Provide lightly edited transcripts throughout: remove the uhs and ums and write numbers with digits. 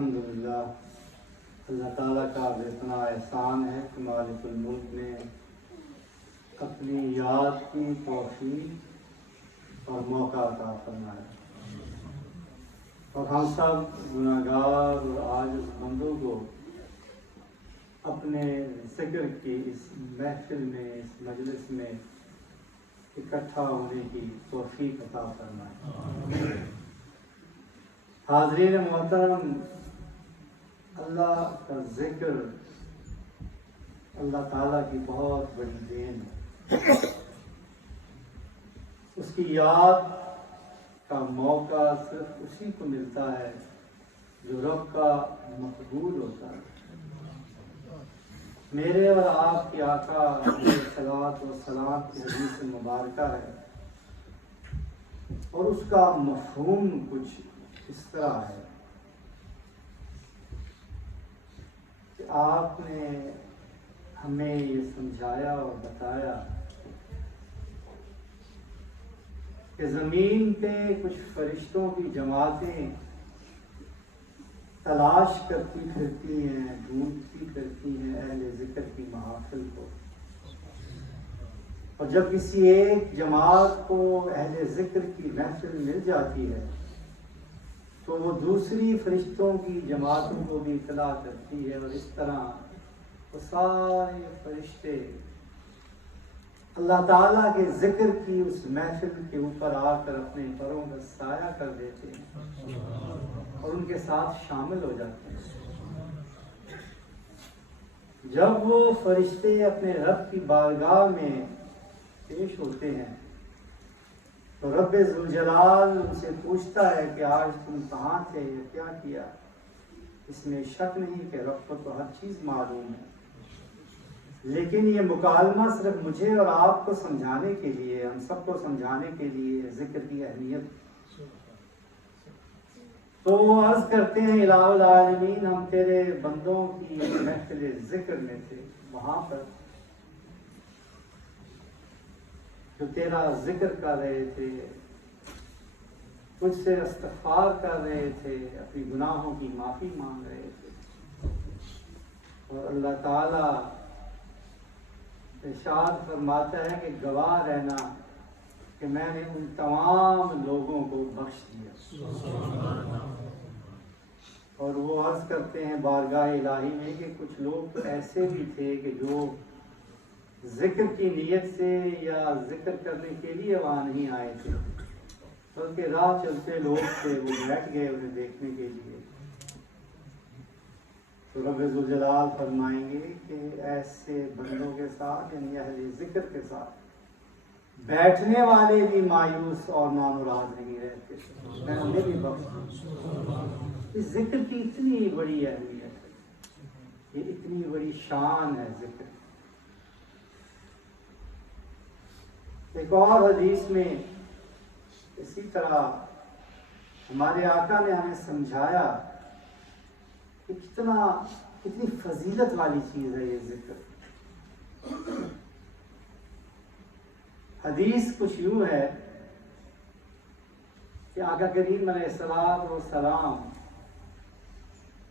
الحمدللہ اللہ تعالیٰ کا بے پناہ احسان ہے کہ مالک الملک نے اپنی یاد کی توفیق اور موقع عطا فرمایا، اور ہم سب گناہگار اور عاجز بندوں کو اپنے ذکر کی اس محفل میں، اس مجلس میں اکٹھا ہونے کی توفیق عطا فرمائے۔ حاضرین محترم، اللہ کا ذکر اللہ تعالیٰ کی بہت بڑی دین ہے۔ اس کی یاد کا موقع صرف اسی کو ملتا ہے جو رب کا مقبول ہوتا ہے۔ میرے اور آپ کی آقا علیہ الصلوۃ والسلام کی حدیث مبارکہ ہے، اور اس کا مفہوم کچھ اس طرح ہے کہ آپ نے ہمیں یہ سمجھایا اور بتایا کہ زمین پہ کچھ فرشتوں کی جماعتیں تلاش کرتی پھرتی ہیں، ڈھونڈتی پھرتی ہیں اہل ذکر کی محافل کو، اور جب کسی ایک جماعت کو اہل ذکر کی محفل مل جاتی ہے تو وہ دوسری فرشتوں کی جماعتوں کو بھی اطلاع کرتی ہے، اور اس طرح وہ سارے فرشتے اللہ تعالیٰ کے ذکر کی اس محفل کے اوپر آ کر اپنے پروں کا سایہ کر دیتے ہیں اور ان کے ساتھ شامل ہو جاتے ہیں۔ جب وہ فرشتے اپنے رب کی بارگاہ میں پیش ہوتے ہیں تو رب ذوالجلال ان سے پوچھتا ہے کہ آج تم کہاں تھے، کیا کیا؟ اس میں شک نہیں کہ رب کو تو ہر چیز معلوم ہے، لیکن یہ مکالمہ صرف مجھے اور آپ کو سمجھانے کے لیے، ہم سب کو سمجھانے کے لیے ذکر کی اہمیت۔ تو وہ عرض کرتے ہیں الہ العالمین، ہم تیرے بندوں کی محفل ذکر میں تھے، وہاں پر جو تیرا ذکر کر رہے تھے، کچھ سے استغفار کر رہے تھے، اپنی گناہوں کی معافی مانگ رہے تھے، اور اللہ تعالیٰ ارشاد فرماتا ہے کہ گواہ رہنا کہ میں نے ان تمام لوگوں کو بخش دیا۔ اور وہ عرض کرتے ہیں بارگاہ الہی میں کہ کچھ لوگ تو ایسے بھی تھے کہ جو ذکر کی نیت سے یا ذکر کرنے کے لیے وہاں نہیں آئے تھے، بلکہ راہ چلتے لوگ تھے، وہ بیٹھ گئے انہیں دیکھنے کے لیے۔ تو رب ذوالجلال فرمائیں گے کہ ایسے بندوں کے ساتھ، یعنی اہل ذکر کے ساتھ بیٹھنے والے بھی مایوس اور نامراد نہیں رہتے، میں انہیں بھی بخش دوں۔ اس ذکر کی اتنی بڑی اہمیت ہے، یہ اتنی بڑی شان ہے ذکر۔ ایک اور حدیث میں اسی طرح ہمارے آقا نے ہمیں سمجھایا کہ کتنی فضیلت والی چیز ہے یہ ذکر۔ حدیث کچھ یوں ہے کہ آقا کریم علیہ الصلوۃ والسلام،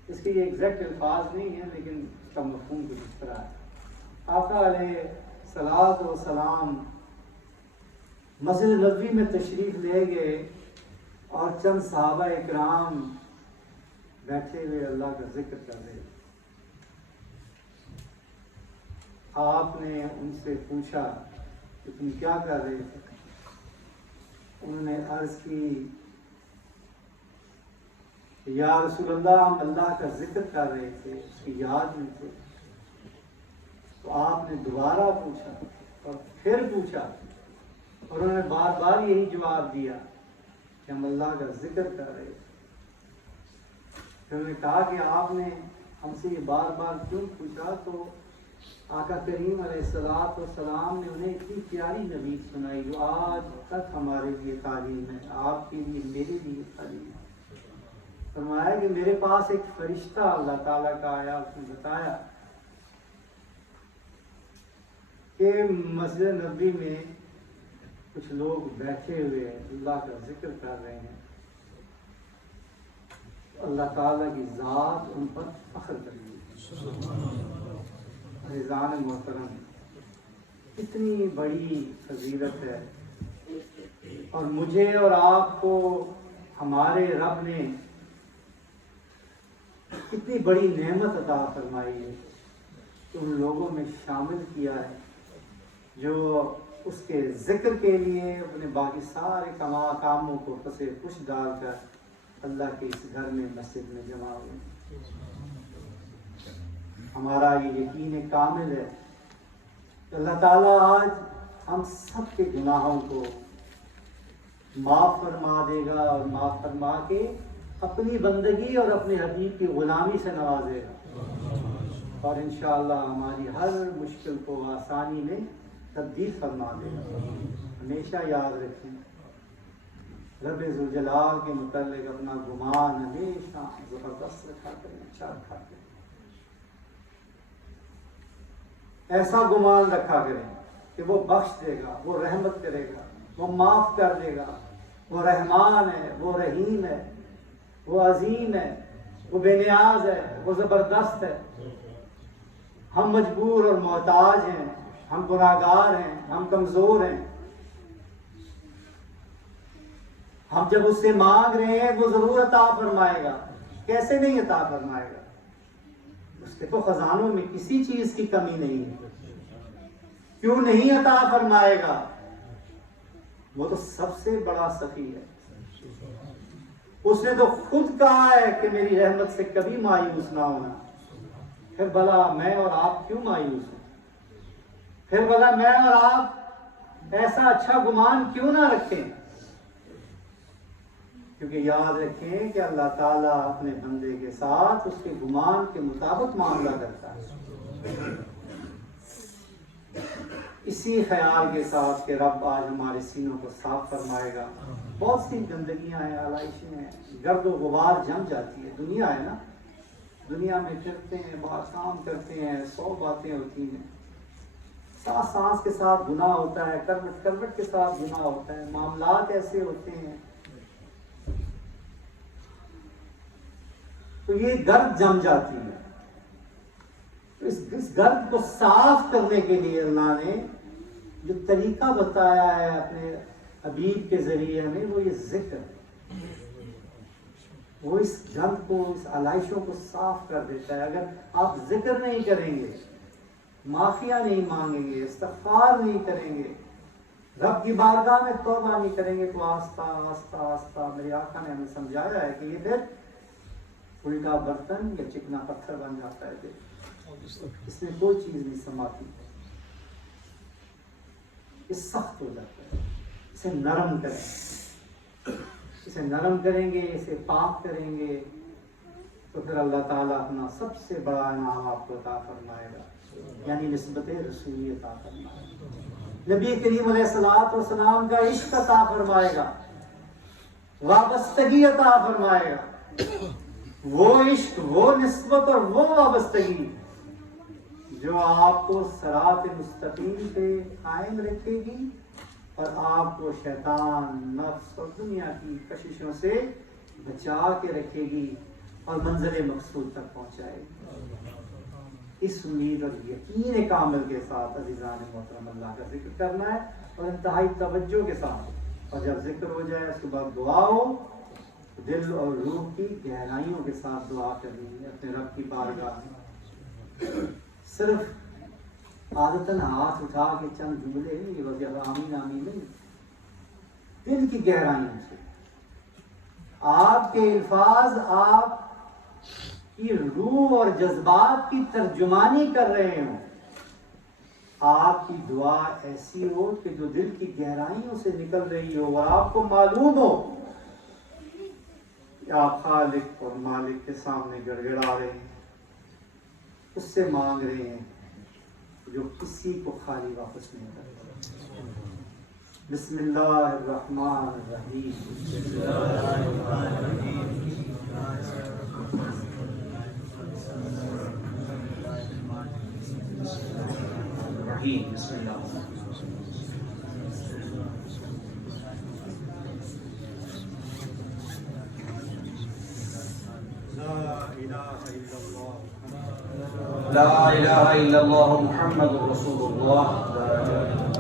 اس کے یہ ایگزیکٹ الفاظ نہیں ہیں لیکن اس کا مفہوم کچھ اس طرح ہے۔ آقا علیہ الصلوۃ والسلام مسجد نبوی میں تشریف لے گئے، اور چند صحابہ اکرام بیٹھے ہوئے اللہ کا ذکر کر رہے۔ آپ نے ان سے پوچھا کہ تم کیا کر رہے تھے؟ انہوں نے عرض کی کہ یا رسول اللہ، ہم اللہ کا ذکر کر رہے تھے، اس کی یاد میں تھے۔ تو آپ نے دوبارہ پوچھا اور پھر پوچھا، اور انہوں نے بار بار یہی جواب دیا کہ ہم اللہ کا ذکر کر رہے تھے۔ پھر انہوں نے کہا کہ آپ نے ہم سے یہ بار بار کیوں پوچھا؟ تو آقا کریم علیہ الصلوۃ والسلام نے انہیں اتنی پیاری نوید سنائی جو آج تک ہمارے لیے تعلیم ہے، آپ کے لیے، میرے لیے تعلیم ہے۔ فرمایا کہ میرے پاس ایک فرشتہ اللہ تعالیٰ کا آیا، اس نے بتایا کہ مسجد نبوی میں کچھ لوگ بیٹھے ہوئے اللہ کا ذکر کر رہے ہیں۔ اللہ تعالیٰ کی ذات ان پر فخر کرے گی۔ عزیزان محترم، اتنی بڑی فضیلت ہے، اور مجھے اور آپ کو ہمارے رب نے اتنی بڑی نعمت عطا فرمائی ہے کہ ان لوگوں میں شامل کیا ہے جو اس کے ذکر کے لیے اپنے باقی سارے کاموں کو پسے پش ڈال کر اللہ کے اس گھر میں مسجد میں جمع ہوئے۔ ہمارا یہ یقین کامل ہے کہ اللہ تعالیٰ آج ہم سب کے گناہوں کو معاف فرما دے گا، اور معاف فرما کے اپنی بندگی اور اپنے حبیب کی غلامی سے نوازے گا، اور انشاءاللہ ہماری ہر مشکل کو آسانی میں تبدیل فرما دے گا۔ ہمیشہ یاد رکھیں، رب ذوالجلال کے متعلق اپنا گمان ہمیشہ زبردست رکھا کریں، اچھا رکھا کریں، ایسا گمان رکھا کریں کہ وہ بخش دے گا، وہ رحمت کرے گا، وہ معاف کر دے گا، وہ رحمان ہے، وہ رحیم ہے، وہ عظیم ہے، وہ بے نیاز ہے، وہ زبردست ہے۔ ہم مجبور اور محتاج ہیں، ہم گناہگار ہیں، ہم کمزور ہیں، ہم جب اس سے مانگ رہے ہیں وہ ضرور عطا فرمائے گا، کیسے نہیں عطا فرمائے گا؟ اس کے تو خزانوں میں کسی چیز کی کمی نہیں ہے، کیوں نہیں عطا فرمائے گا؟ وہ تو سب سے بڑا سخی ہے، اس نے تو خود کہا ہے کہ میری رحمت سے کبھی مایوس نہ ہونا۔ پھر بھلا میں اور آپ کیوں مایوس ہیں؟ پھر بھلا میں اور آپ ایسا اچھا گمان کیوں نہ رکھیں؟ کیونکہ یاد رکھیں کہ اللہ تعالیٰ اپنے بندے کے ساتھ اس کے گمان کے مطابق معاملہ کرتا ہے۔ اسی خیال کے ساتھ کہ رب آج ہمارے سینوں کو صاف فرمائے گا۔ بہت سی گندگیاں ہیں، آلائشیں ہیں، گرد و غبار جم جاتی ہے، دنیا ہے نا، دنیا میں پھرتے ہیں، بہت کام کرتے ہیں، 100 باتیں ہوتی ہیں، سانس سانس کے ساتھ گناہ ہوتا ہے، کروٹ کروٹ کے ساتھ گناہ ہوتا ہے، معاملات ایسے ہوتے ہیں، تو یہ گرد جم جاتی ہے۔ اس گرد کو صاف کرنے کے لیے اللہ نے جو طریقہ بتایا ہے اپنے حبیب کے ذریعے ہمیں، وہ یہ ذکر، وہ اس گند کو، اس علائشوں کو صاف کر دیتا ہے۔ اگر آپ ذکر نہیں کریں گے، معافیہ نہیں مانگیں گے، استغفار نہیں کریں گے، رب کی بارگاہ میں توبہ نہیں کریں گے، تو آہستہ آہستہ آہستہ میرے آقا نے ہمیں سمجھایا ہے کہ یہ پھر الٹا برتن یا چکنا پتھر بن جاتا ہے، پھر اس میں کوئی چیز نہیں سماتی، یہ سخت ہو جاتا ہے۔ اسے نرم کریں، اسے نرم کریں گے، اسے پاک کریں گے، تو پھر اللہ تعالیٰ اپنا سب سے بڑا انعام آپ کو عطا فرمائے گا، یعنی نسبت رسولی عطا فرمائے گا، نبی کریم علیہ السلام کا عشق عطا فرمائے گا، وابستگی عطا فرمائے گا، وہ عشق، وہ نسبت اور وہ وابستگی جو آپ کو صراط مستقیم پہ قائم رکھے گی اور آپ کو شیطان، نفس اور دنیا کی کششوں سے بچا کے رکھے گی اور منزل مقصود تک پہنچائے گی۔ اس امید اور یقین کامل کے ساتھ عزیزان محترم اللہ کا ذکر کرنا ہے، اور انتہائی توجہ کے ساتھ، اور جب ذکر ہو جائے اس کے بعد دعا ہو، دل اور روح کی گہرائیوں کے ساتھ دعا کرنی ہے اپنے رب کی بارگاہ میں۔ صرف عادتاً ہاتھ اٹھا کے چند جملے نہیں، وغیرہ آمین آمین نہیں، دل کی گہرائیوں سے آپ کے الفاظ آپ کی روح اور جذبات کی ترجمانی کر رہے ہوں، آپ کی دعا ایسی ہو کہ جو دل کی گہرائیوں سے نکل رہی ہو، اور آپ کو معلوم ہو کہ آپ خالق اور مالک کے سامنے گڑ گڑا رہے ہیں، اس سے مانگ رہے ہیں جو کسی کو خالی واپس نہیں کرتا۔ بسم اللہ الرحمن الرحیم۔ بسم اللہ۔ لا الہ الا اللہ محمد رسول اللہ.